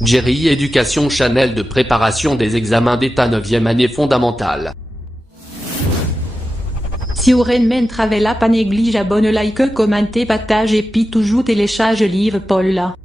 Jerry Éducation Channel de préparation des examens d'état 9e année fondamentale. Si vous men travella pas néglige abonne like commenter partage et puis toujours télécharge livre Paul là.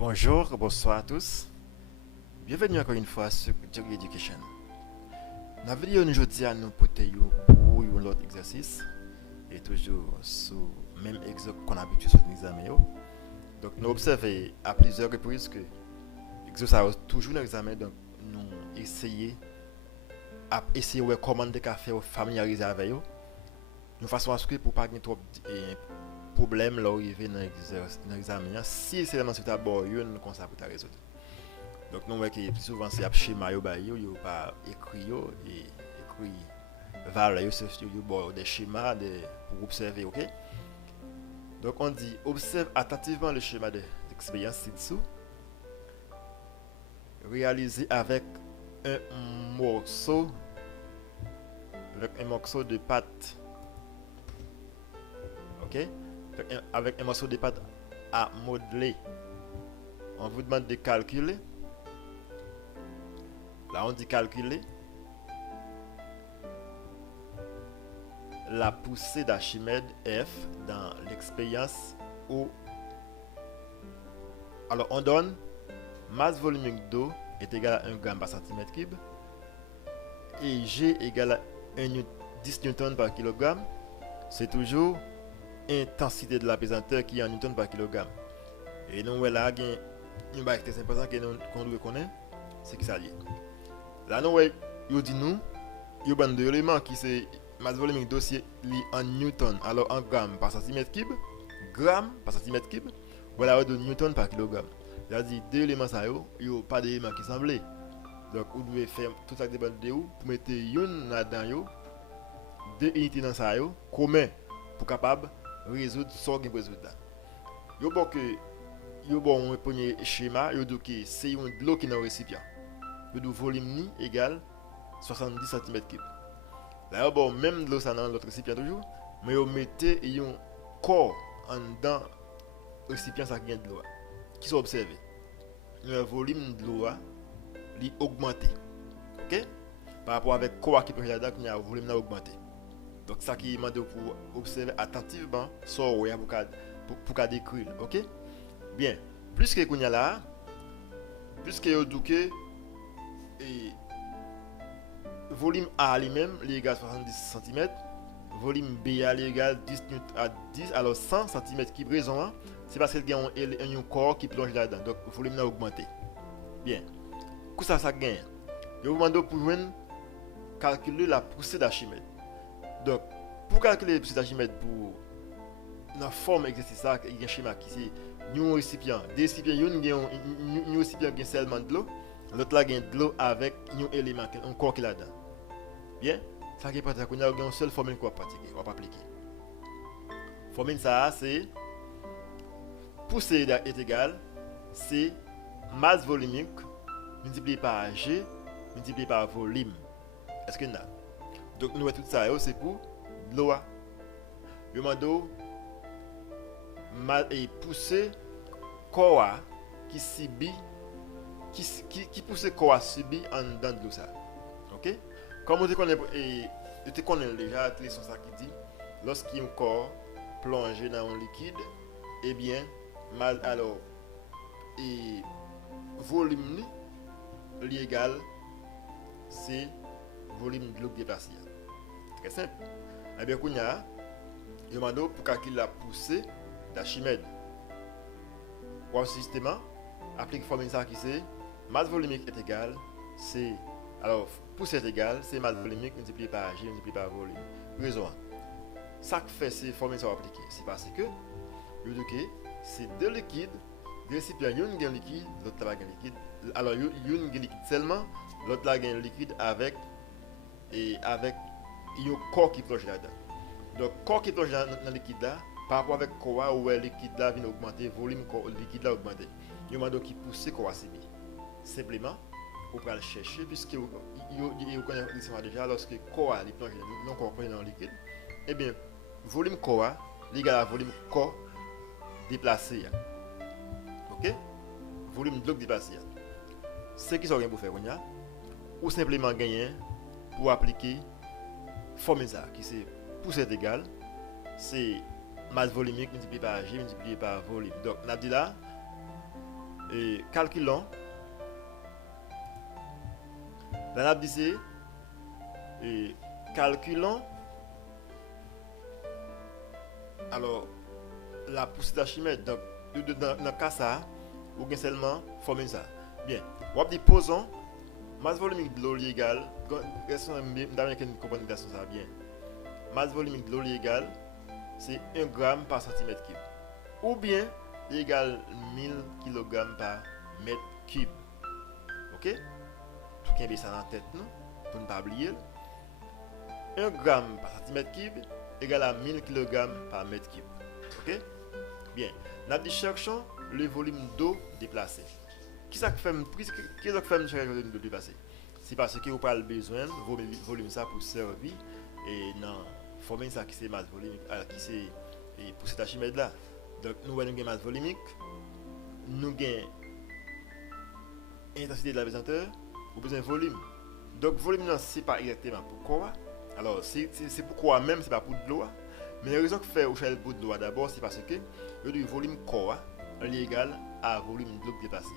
Bonjour, bonsoir à tous. Bienvenue encore une fois sur Jerry Education. Dans la vidéo d'aujourd'hui, nous portons pour un autre exercice et toujours sur le même exercice qu'on a habitué sur l'examen. Donc nous observons à plusieurs reprises que l'exercice a toujours dans l'examen, donc nous essayons de voir comment de faire familiariser avec eux. De façon à ce que pour pas avoir trop de problème là arrivé dans l'examen, si c'est vraiment c'est d'abord une comme ça pour résoudre. Donc nous voyons que plus souvent c'est un schéma yo pas écrit et écrit valeur c'est des schémas pour observer, OK? Donc on dit observe attentivement le schéma d'expérience ci-dessous. Réalisé avec un morceau de pâte. OK? Avec un morceau de pâte à modeler. On vous demande de calculer. Là, on dit calculer la poussée d'Archimède F dans l'expérience O. Alors, on donne masse volumique d'eau est égal à 1 g par centimètre cube et G égale à 10 N par kilogramme. C'est toujours intensité de l'apesanteur qui est en newton par kilogramme. Et nous voyons là une chose très importante qu'on doit connaître, c'est que ça dit. Là nous voyons, il dit nous, il y a deux éléments qui c'est masse volumique dossier en newton, alors en grammes par centimètre cube, gramme par centimètre cube, voilà de newton par kilogramme. C'est-à-dire deux éléments ça il n'y a pas d'éléments qui semblent. Donc vous devez faire tout ça dépend de vous pour mettre une là-dedans, deux unités dans ça commun pour capable résoudre ce que vous résultat. Yo bon que yo bon premier schéma yo dit que c'est une de l'eau qui est dans le récipient. Yo dit volume ni égal 70 cm3. Là yo bon même de l'eau ça dans l'autre récipient toujours, mais yo mettez un corps en dedans récipient ça qui est de l'eau. Qui sont observé. Le volume de l'eau li augmenté. OK? Par rapport avec corps qui peut là-dedans qui a volume augmenté. Donc ça qui demande pour observer attentivement ça pour décrire, OK? Bien, plus que qu'on y a là, plus que douke et volume A lui-même est égal à 70 cm, volume B est égal à 10 alors 100 cm qui raison, c'est parce qu'il y a un corps qui plonge là-dedans. Donc le volume a augmenté. Bien. Qu'est-ce que ça gagne? Je vous demande pour calculer la poussée d'Archimède. Donc, pour calculer la poussée d'Archimède pour la forme exercice ça, il y a un schéma qui c'est un récipient. Des récipients, un récipient qui a seulement de l'eau, l'autre là a de l'eau avec un élément, un corps qui est là-dedans. Bien, ça qui est pratique, on a une seule formule qu'on va pratiquer, on va appliquer. Formule ça, c'est poussée est égale, c'est masse volumique multiplié par G multiplié par volume. Est-ce que nous avons? Donc nous tout ça c'est pour l'eau. Le mando et pousser corps qui subit qui pousse corps subit en dedans de l'eau ça. OK? Comme on connaît déjà les sons ça qui dit lorsqu'il y a un corps plongé dans un liquide, eh bien alors et volume li égal c'est volume de l'eau déplacée. Très simple. Eh bien, qu'on a, demande pour calculer la poussée d'Archimède. Pour le système, applique la formule qui c'est masse volumique est égale, c'est alors poussée est égale, c'est masse volumique multiplié par G multiplié par volume. Raison. Ça que fait ces formules sont appliquées, c'est parce que c'est deux liquides, deux récipients, une gain liquide, l'autre là gain liquide. Alors une gain liquide seulement, l'autre là gain liquide avec il y a un corps qui plonge là-dedans. Donc, corps qui plonge dans le liquide là, par rapport avec quoi où le liquide là vient augmenter, volume liquide là augmenter. Il y a un qui pousse quoi c'est bien. Simplement, vous pouvez le chercher puisque vous connaissez déjà lorsque quoi il plonge non corps plonge dans le liquide. Eh bien, volume quoi égal à volume corps déplacé. OK? Volume de l'eau déplacé. C'est qui sont rien pour faire ou simplement gagner pour appliquer formule ça qui c'est poussée égale c'est masse volumique multiplié par G multiplié par volume. Donc on a dit là et calculons là on a dit c'est et calculons alors la poussée d'Archimède. Donc dans le cas ça ou bien seulement formule ça. Bien, on va dire posons masse volumique de l'eau égale, ça bien. Masse volumique de l'eau égale, c'est 1 gramme par centimètre cube. Ou bien, égale 1000 kg par mètre cube. Ok? Tout qui est ça dans la tête, non? Pour ne pas oublier. 1 gramme par centimètre cube égale à 1000 kg par mètre cube. Ok? Bien. Nous cherchons le volume d'eau déplacé. Qui ça fait chercher le volume d'eau déplacé? C'est parce que vous avez besoin de volume ça pour servir et non former ça qui c'est masse volumique qui c'est pour cette Archimède là. Donc nous avons une masse volumique, nous avons intensité de la pesanteur, nous besoin de volume. Donc volume non c'est pas exactement pourquoi. Alors c'est pourquoi même c'est pas pour de l'eau. Mais la raison que fait au chercher pour de l'eau d'abord c'est parce que le volume quoi est égal à volume de l'eau déplacé.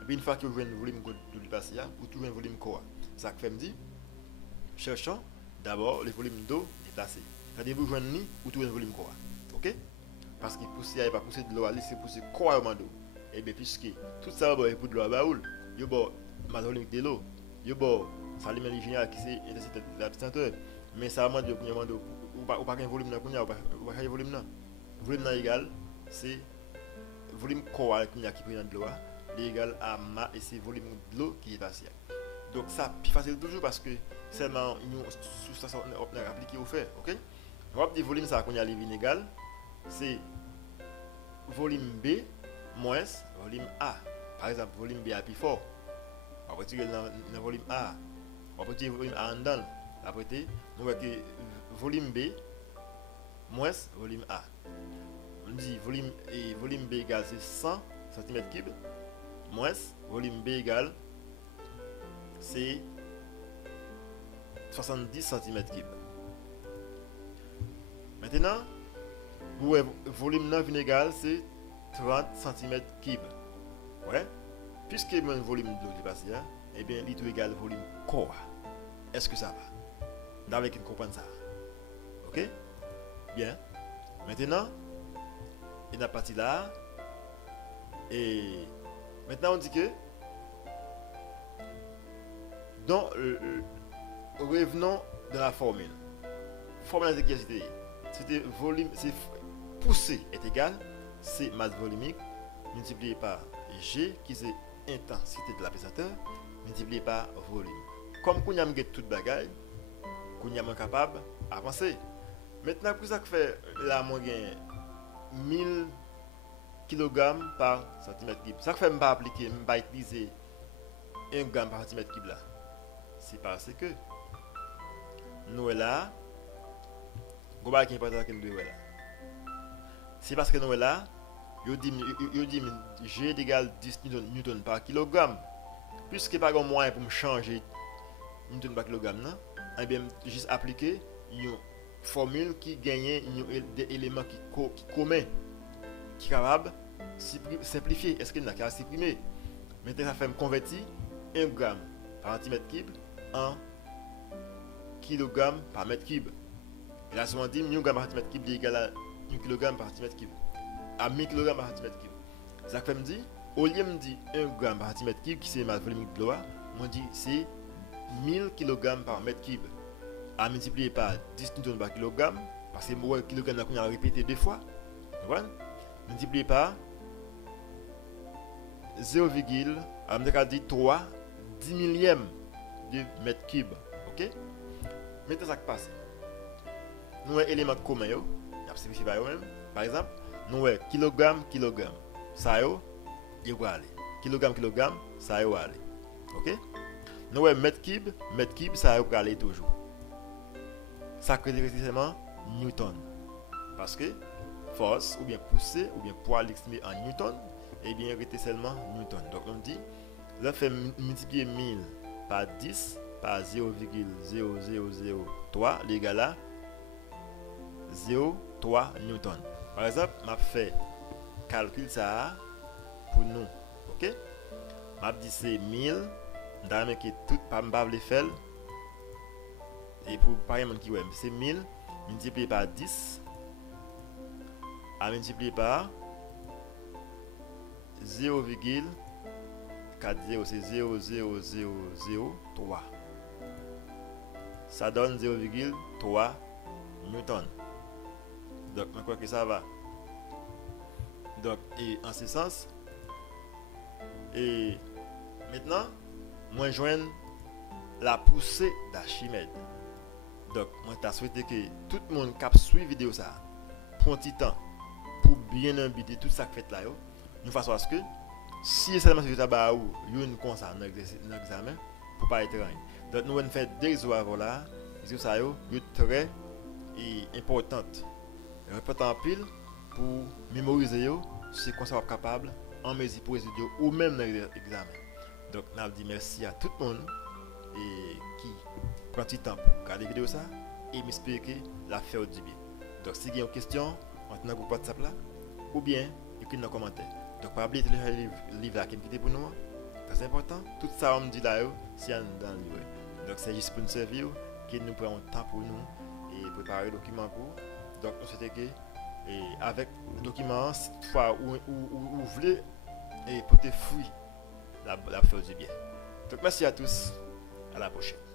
Et puis une fois que vous avez un volume de l'eau déplacé, vous trouvez un volume quoi. Ça fait me dire cherchons d'abord le volume d'eau déplacé. C'est-à-dire vous joignez ni ou trouver un volume quoi. OK? Parce qu'il pousse il pas pousser de l'eau c'est pousser quoi au d'eau. Et bien puisque tout ça va pour de l'eau à baoul, yo bon masse volumique de l'eau, yo bon ça élément général qui c'est intensité de la pesanteur, mais ça va demander ou pas un volume là ou pas volume là. Volume là égal c'est volume quoi qui prend de l'eau égal à ma et c'est volume de l'eau qui est passé. Donc ça plus facile toujours parce que seulement nous sous ça on a appliqué au fait, OK? On va dire volume ça qu'on y a égal c'est volume B moins volume A. Par exemple, volume B a plus fort. On va retirer dans volume A. On va retirer volume A en dedans. Après nous voyons que volume B moins volume A. On dit volume B égale c'est 100 cm3 moins volume B égale c'est 70 cm3. Maintenant, le volume 9 égal c'est 30 cm3. Ouais? Puisque mon volume de l'eau dépasse, eh bien, il est égal au volume quoi? Est-ce que ça va? D'avec une comprendre ça. OK? Bien. Maintenant, il y a une partie là. Et maintenant, on dit que donc, revenons dans la formule. Formule de l'électricité. C'était volume, c'est poussée est égal, c'est masse volumique multiplié par G qui c'est intensité de la pesanteur multiplié par volume. Comme qu'on a mis toute bagaille, qu'on a capable d'avancer. Maintenant, pour ça que fait la moyenne 1000 kg par centimètre cube. Ça fait pas appliquer, pas utiliser 1 g par centimètre cube là. C'est parce que nous là, c'est parce que nous là, yo dit G égale 10 newton par kilogramme. Puisque pas de moyen pour me changer newton par kilogramme, et bien juste appliquer une formule qui gagne des éléments qui commun, qui est capable de simplifier. Est-ce qu'il n'a qu'à supprimer? Maintenant, ça fait me convertir 1 g par centimètre cube en kilogramme par mètre cube. Et là, souvent dit 1 g par centimètre cube est égal à 1 kg par centimètre cube. À 1000 kg par centimètre cube. Ça fait me dire, au lieu de me dire 1 g par centimètre cube, qui c'est ma volumique de l'eau, moi dit c'est 1000 kg par mètre cube. À multiplier par 10 N par kilogramme, parce que moi, kilogramme, on a répété 2 fois. Vous voyez? Multiplié par 0,3 10 millième de mètre cube. OK? Mettez ça qui passe. nous avons éléments communs, nous avons simplifié par eux-mêmes. Par exemple, nous avons kilogramme, kilogramme. Ça y est, aller. Kilogramme, kilogramme, ça y est, aller. Ok? Nous avons mètre cube, ça y est, aller toujours. Ça crée directement Newton. Parce que force, ou bien poussée, ou bien poids exprimé en Newton, et bien arrêté seulement Newton. Donc on dit, là fait multiplier 1000 par 10 par 0,0003 l'égal à 0,3 Newton. Par exemple, m'a fait calcul ça pour nous. OK? M'a dit c'est 1000, d'ailleurs que tout pas m'bavle faire. Et pour pareil monde qui ouais, c'est 1000 multiplié par 10 à multiplier par 0,40, c'est 0,0003. Ça donne 0,3 Newton. Donc, je crois que ça va. Donc, et en ce sens, et maintenant, moi, je joins la poussée d'Archimède. Donc, moi, je souhaité que tout le monde qui suit la vidéo, ça, pour un petit temps, pour bien inviter tout ça qui fait là, nous faisons à ce que, si seulement c'est là-bas où il y a une constat dans l'examen, pour pas être rien. Donc, nous allons faire des exos là, les exos ça, est très importante. Important en pile pour mémoriser, c'est qu'on soit capable en mesure pour résoudre ou même dans l'examen. Donc, nous dit merci à tout le monde et qui prend du temps pour regarder la vidéo ça et m'expliquer la faire du bien. Donc, si vous avez une question, entrez dans le groupe WhatsApp là ou bien écrivez dans les commentaires. Donc, pas oublier de lire le livre là qui est pour nous. Très important. Tout ça, on me dit là, c'est dans le livre. Donc, c'est juste pour nous servir, que nous prenons un temps pour nous et préparer le document pour. Donc, nous souhaitons que, avec le document, cette fois où vous voulez, et pour te fruit la faire du bien. Donc, merci à tous. À la prochaine.